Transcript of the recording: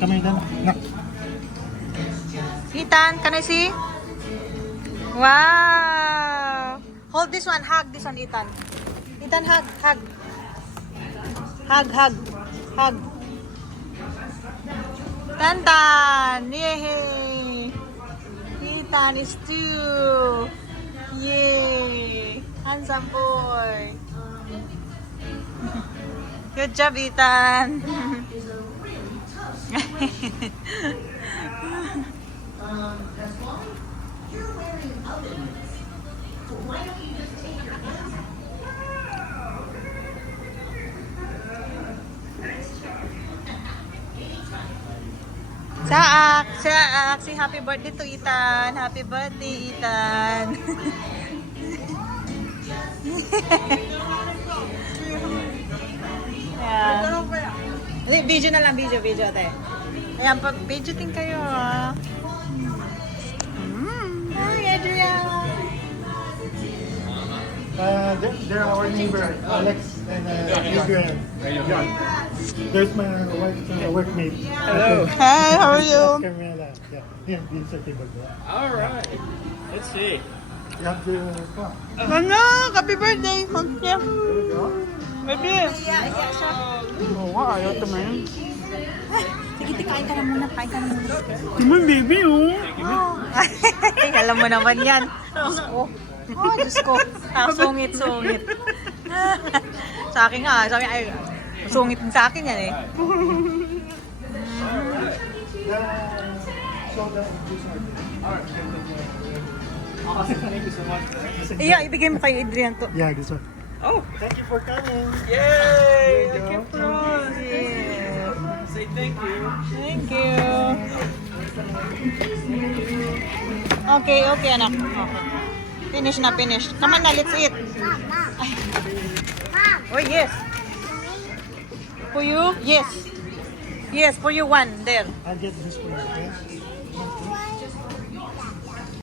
Kamay lang. Nak. Ethan, can I see? Wow! Hold this one. Hug this one, Ethan. Ethan, hug. Hug. Hug, hug. Hug. Tantan! Yay! Ethan is 2. Yay! Handsome boy. Good job, Ethan. Saak! Saak! Say happy birthday to Ethan! Happy birthday, Ethan! Ayan. Video na lang, video, ate. Ayan, pag-video din kayo, ha. Hi, Adrian! They're our neighbor, Alex and Adrian. Yeah. There's my wife's workmate. Hello. Hi, how are you? Carmela. Yeah. Here, these are table. All right. Let's see. You have the Ano? Happy birthday! Yeah. Baby! Oo nga, ayaw tumayin. Sige, kain ka na muna. Kain ka na muna. Timon, baby, oh. Ay, alam mo naman yan. Diyos ko. Oh, Diyos ko. Ang sungit. Sa akin nga. Sa akin, ay, sungit din sa akin yan eh. Thank you so much. Iya, ibigay mo kay Adrian to. Yeah, this one. Oh, Thank you for coming. yay! There you go. Yeah. Say thank you. Thank you. Okay, anak. Okay. Finish na, finish. Come on na, let's eat. Ay. Oh, yes. For you? Yes. Yes, for you one. There. I'll get this for you, okay?